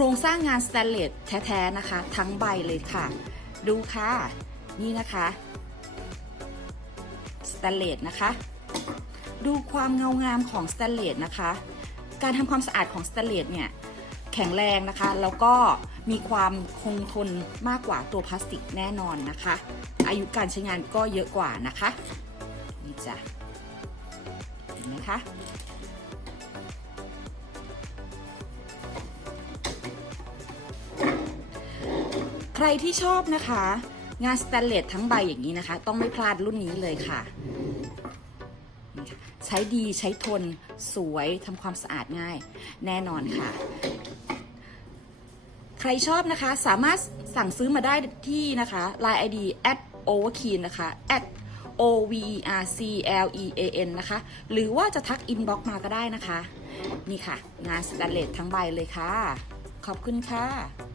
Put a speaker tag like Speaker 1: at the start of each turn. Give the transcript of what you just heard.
Speaker 1: ครงสร้างงานสแตนเลสแท้ๆนะคะ ทั้งใบเลยค่ะ ดูค่ะ นี่นะคะสแตนเลสนะคะ ดูความเงางามของสแตนเลสนะคะ การทำความสะอาดของสแตนเลสเนี่ยแข็งแรงนะคะ แล้วก็มีความคงทนมากกว่าตัวพลาสติกแน่นอนนะคะ อายุการใช้งานก็เยอะกว่านะคะ นี่จ้ะเห็นไหมคะ ใครที่ชอบนะคะ งานสแตนเลสทั้งใบอย่างนี้นะคะ ต้องไม่พลาดรุ่นนี้เลยค่ะ ใช้ดีใช้ทนสวยทำความสะอาดง่าย แน่นอนค่ะ ใครชอบนะคะ สามารถสั่งซื้อมาได้ที่นะคะ Line ID at overkeen นะคะ at o v e r c l e a n นะคะ หรือว่าจะทักอินบ็อกมาก็ได้นะคะ นี่ค่ะ งานสแตนเลสทั้งใบเลยค่ะ ขอบคุณค่ะ